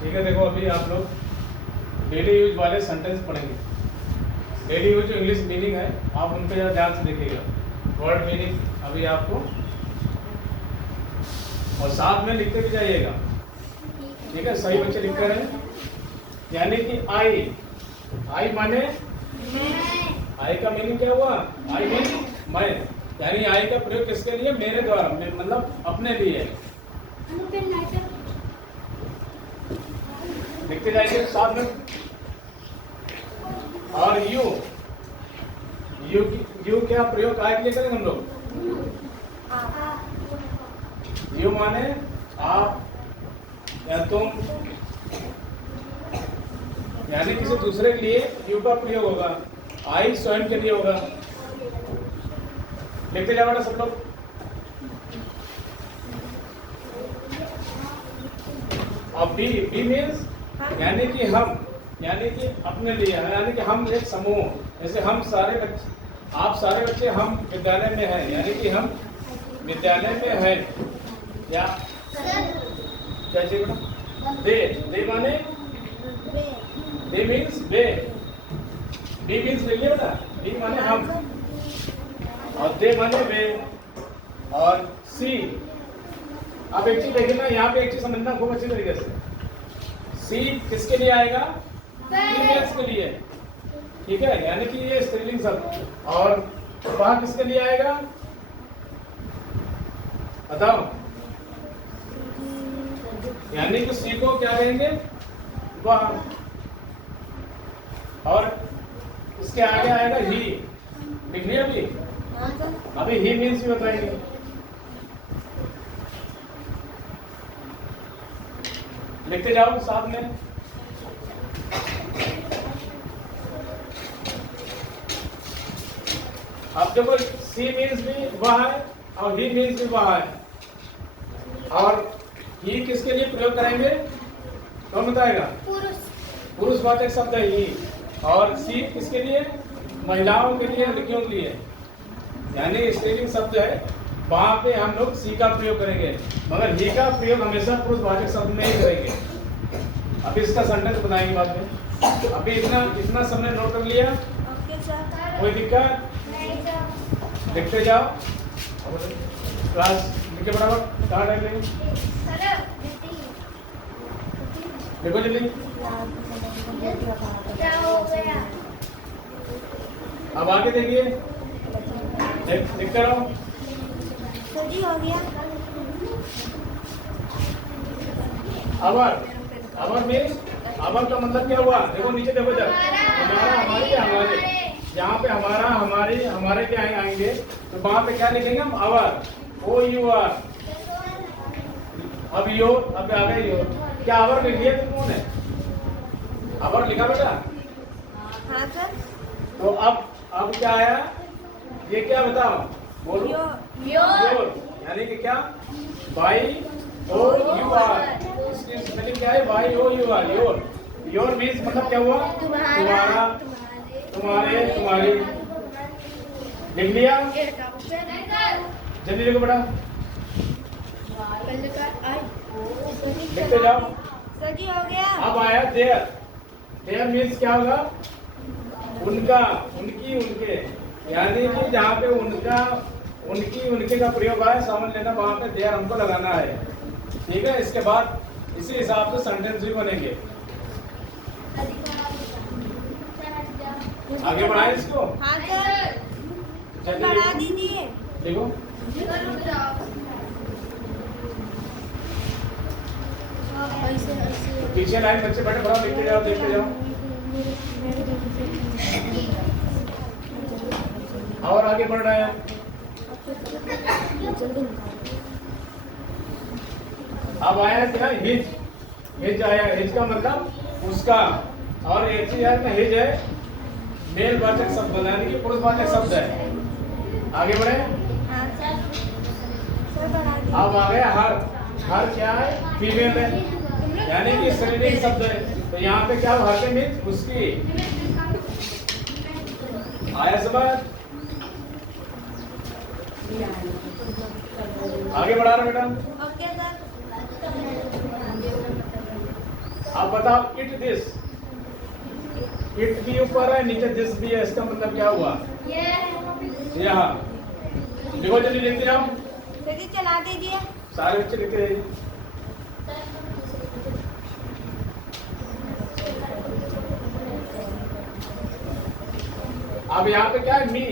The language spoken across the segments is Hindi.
ठीक है, देखो अभी आप लोग डेली यूज वाले सेंटेंस पढ़ेंगे। डेली यूज जो इंग्लिश मीनिंग है आप उन पर ज़रा ध्यान से देखिएगा। वर्ड मीनिंग अभी आपको, और साथ में लिखते भी जाइएगा। ठीक है, सही बच्चे लिख कर हैं। यानी कि आई माने आई का मीनिंग क्या हुआ? आई मीन मैं, यानी आई का प्रयोग किसके लिए? मेरे द्वारा, मतलब अपने लिए। लिखते जाइए साथ में। और यू क्या प्रयोग काय के लिए करेंगे हम लोग? यू माने आप या तुम, यानी किसी दूसरे के लिए यू का प्रयोग होगा। आई स्वयं के लिए होगा। लिखते जाओ बेटा सब लोग। अब बी मीन्स यानी कि हम, यानी कि अपने लिए, यानी कि हम एक समूह। जैसे हम सारे बच्चे, आप सारे बच्चे हम विद्यालय में हैं, यानी कि हम विद्यालय में हैं। या क्या चाहिए बेटा? दे माने they means they. B means ले लिया बेटा, बी माने हम, और दे माने वे, और सी। अब एक चीज देखिए ना, यहाँ पे एक चीज समझना खूब अच्छी तरीके से। सी किसके लिए आएगा? फीमेल्स के लिए। ठीक है, यानी कि ये स्त्रीलिंग शब्द। और वह किसके लिए आएगा? बताओ। यानी कि सी को क्या कहेंगे? वह। और इसके आगे आएगा ही। लिख लिया अभी ही मीन्स भी बताएंगे। लिखते जाओ साथ में। अब देखो सी मीन्स भी वह है और ही मीन्स भी वह है। और ही किसके लिए प्रयोग करेंगे? कौन बताएगा? पुरुषवाचक शब्द है ही। और सी किसके लिए? महिलाओं के लिए, लड़कियों के लिए, यानी स्त्रीलिंग शब्द है। वहां पे हम लोग सी का प्रयोग करेंगे, मगर ही का प्रयोग हमेशा पुरुषवाचक शब्द में ही करेंगे। अभी इसका सेंटेंस बनाएंगे बाद में। अभी इतना सबने नोट कर लिया? कोई दिक्कत? लिखते जाओ क्लास, लिखे बराबर। कहाँ टाइम लेंगे? देखो जल्दी। अब आगे देखिए, लिख कर आओ। हो गया। अवर मीन्स, अवर का मतलब क्या हुआ? देखो नीचे देखो जरा, हमारा, हमारी, हमारे। यहाँ पे हमारा, हमारी, हमारे क्या आएंगे तो वहां पे क्या लिखेंगे हम? अवर, ओ यू आर। अब योर, अब आ गए योर। क्या अवर लिख दिया तुमने? अवर लिखा बेटा? हाँ सर। तो अब क्या आया? ये क्या बताओ? बोलो। योर, यानी कि क्या? Y O U R. इसकी स्पेलिंग क्या है? Y O U R. Your, your means मतलब क्या हुआ? तुम्हारा, तुम्हारे, तुम्हारी। लिख लिया? जल्दी लिखो बेटा। लिखते जाओ। सर जी हो गया। अब आया देयर। देयर मीन्स क्या होगा? उनका, उनकी, उनके, यानी कि जहाँ पे उनका, उनकी, उनके का प्रयोग आए समझ लेना, वहां पे देयर हमको लगाना है। ठीक है, इसके बाद इसी हिसाब से सेंटेंस भी बनेंगे। आगे बढ़ाएं इसको। हाँ सर, बढ़ा दीजिए। देखो पीछे लाइन बच्चे बैठे, बढ़ाओ, लिखते जाओ, देखते जाओ। और आगे बढ़ रहे हैं। अब आया क्या? हिज। हिज आया। हिज का मतलब उसका, और एक चीज है हिज है मेल वाचक शब्द, यानी कि पुरुषवाचक शब्द है। आगे बढ़े। हाँ सर, बढ़ा दीजिए। अब आ गया हर। हर क्या है? फीमेल है, यानी कि स्त्रीलिंग शब्द है। तो यहाँ पे क्या? हर के मीन्स उसकी। आया समझ? आगे बढ़ा रहा बेटा। Okay sir. अब बताओ इट दिस, इट भी ऊपर है नीचे दिस भी है, इसका मतलब क्या हुआ? यहाँ लिखो, जल्दी लिखते जाओ। सर जी चला दीजिए। सारे बच्चे लिखते रहिए। अब यहाँ पे क्या है? मी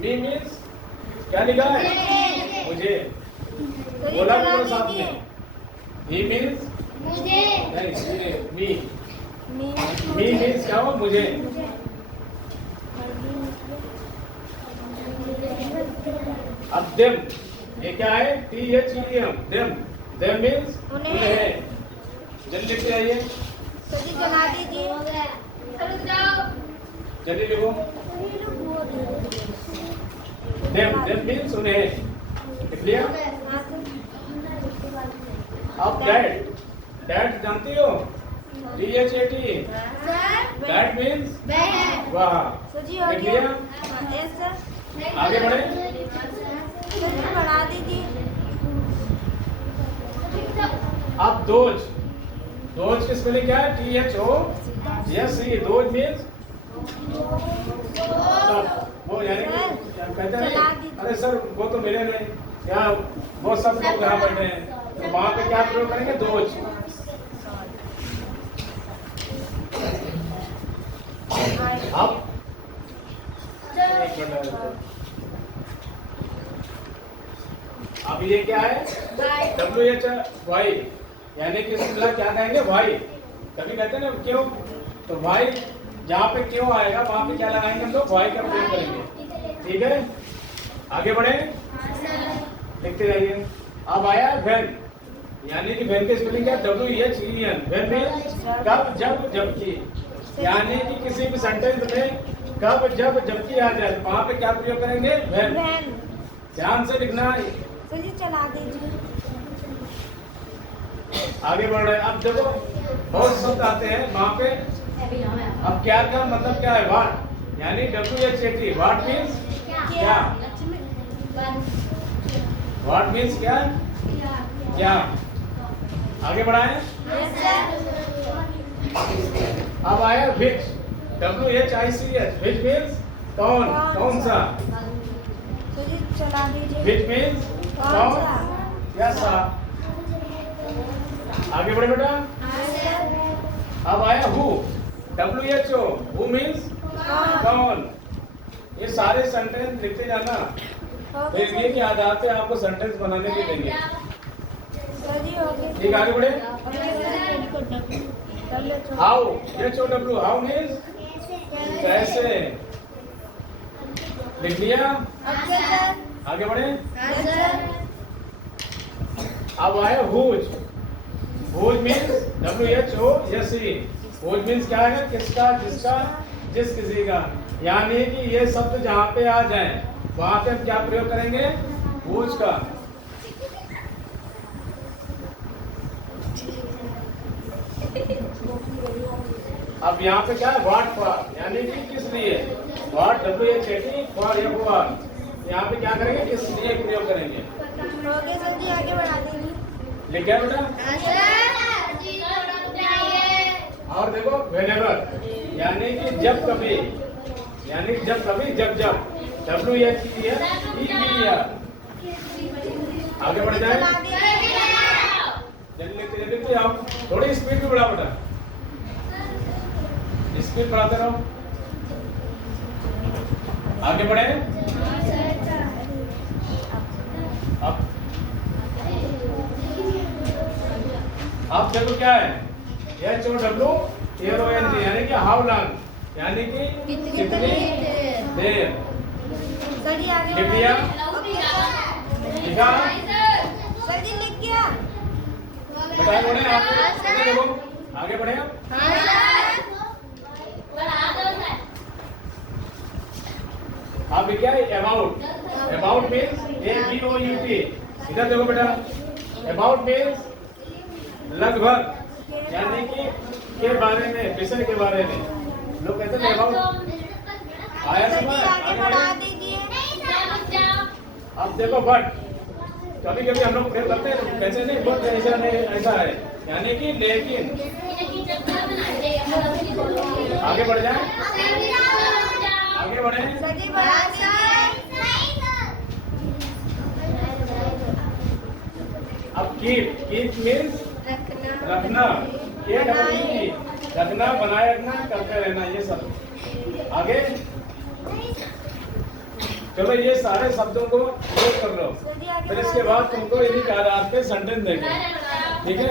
मीन्स क्या लिखा है? मुझे। सर जी बोला चला करो साथ दीजिए। में। ही मीन्स मुझे। नहीं, मी मी मी मीन्स क्या हुआ? मुझे। अब देम, ये क्या है? THEM, them. देम मीन्स उन्हें। जल्दी लिखते आइए। सर जी चला दीजिए। जल्दी लिखो। देम मीन्स उन्हें। लिख लिया? हाँ सर। अब डैड जानती हो? DHAT, sir dad means bag. वाह। सर जी हो लिख गया। लिया? हाँ, यस सर। आगे बढ़े। सर जी बढ़ा दीजिए। अब दोज की स्पेलिंग क्या है? THOSE, दोज मीन्स सब। वो यानी कि क्या कहते हैं? अरे सर वो तो मिले नहीं, क्या वो सब लोग यहाँ बैठे हैं, तो वहाँ पे क्या प्रयोग करेंगे? दोज। अब एक मिनट, अब ये क्या है? WHY, यानी कि इसका क्या कहेंगे? वाई। तभी कहते हैं ना क्यों, तो वाई जहाँ पे क्यों आएगा वहाँ पे क्या लगाएंगे हम लोग? वाई का प्रयोग करेंगे। ठीक है, आगे बढ़े, लिखते रहिए। अब आया वेन, यानी कि वेन की स्पेलिंग क्या? WHEN, वेन मीन्स कब, जब, जबकि, यानी कि किसी भी सेंटेंस में कब, जब, जबकि आ जाए वहाँ पे क्या प्रयोग करेंगे? वेन। वैन। ध्यान से लिखना। सर जी चला दीजिए। आगे बढ़ रहे हैं। अब देखो बहुत शब्द आते हैं वहाँ पे। अब क्या का मतलब क्या है? वाट, यानी WHAT, वाट मीन्स क्या? वाट मीन्स क्या? क्या? आगे बढ़ाएं। Yes sir. अब आया विच, WHICH, विच मीन्स कौन, कौन सा? सर जी चला दीजिए। विच मीन्स कौन, कैसा? आगे बढ़े बेटा। अब आया हु, WHO, हु मीन्स कौन? ये सारे सेंटेंस लिखते जाना, फिर ये के आधार पे आपको सेंटेंस बनाने के देंगे। सर जी हो गया। ठीक, आगे बढ़े। हाउ, HOW, हाउ मीन्स कैसे? लिख लिया? Okay sir. आगे बढ़े। Yes sir. अब आया whose, whose means WHOSE, whose means क्या है? किसका, जिसका, जिस किसी का, यानी कि ये शब्द जहाँ पे आ जाए वहाँ पे हम क्या प्रयोग करेंगे? हुज का। अब यहाँ पे क्या है? व्हाट फॉर, यानी कि किस लिए? व्हाट, WHAT, फॉर या फॉर, यहाँ पे क्या करेंगे? किस लिए प्रयोग करेंगे? हो गया सर जी, आगे बढ़ा दीजिए। लिख गया बेटा? और देखो whenever, यानी कि जब कभी, यानी कि जब कभी, जब जब, WHENER। आगे बढ़ जाए। जल्दी लिखते जाओ, थोड़ी स्पीड भी बढ़ाओ बेटा, स्पीड बढ़ाते रहो। आगे बढ़े। अब देखो क्या है? HOWLONG, यानी कि हाउ लॉन्ग, यानी कि कितनी देर। सर जी आगे लिख लिया? लिखा? सर जी लिख गया। बताए बोले आप? देखो आगे बढ़े आप। अब क्या है? About, about means ABOUT। इधर देखो बेटा, अबाउट मीन्स लगभग, यानी कि के बारे में, विषय के बारे में। लोग कहते हैं अबाउट। आया सर जी समझ? आगे बढ़ा दीजिए। अब देखो बट, कभी कभी हम लोग प्रयोग करते हैं, कैसे नहीं, बट ऐसा नहीं, ऐसा है, यानी कि लेकिन। आगे बढ़ जाए, आगे बढ़े। सर जी बढ़ा दीजिए। अब कीप मीन्स रखना, ये रखना, बनाए रखना, करते रहना, ये सब। आगे चलो, ये सारे शब्दों को यूज कर लो, सर जी आगे फिर इसके बाद तुमको इन्हीं कार्यार्थ पे सेंटेंस देंगे, ठीक है।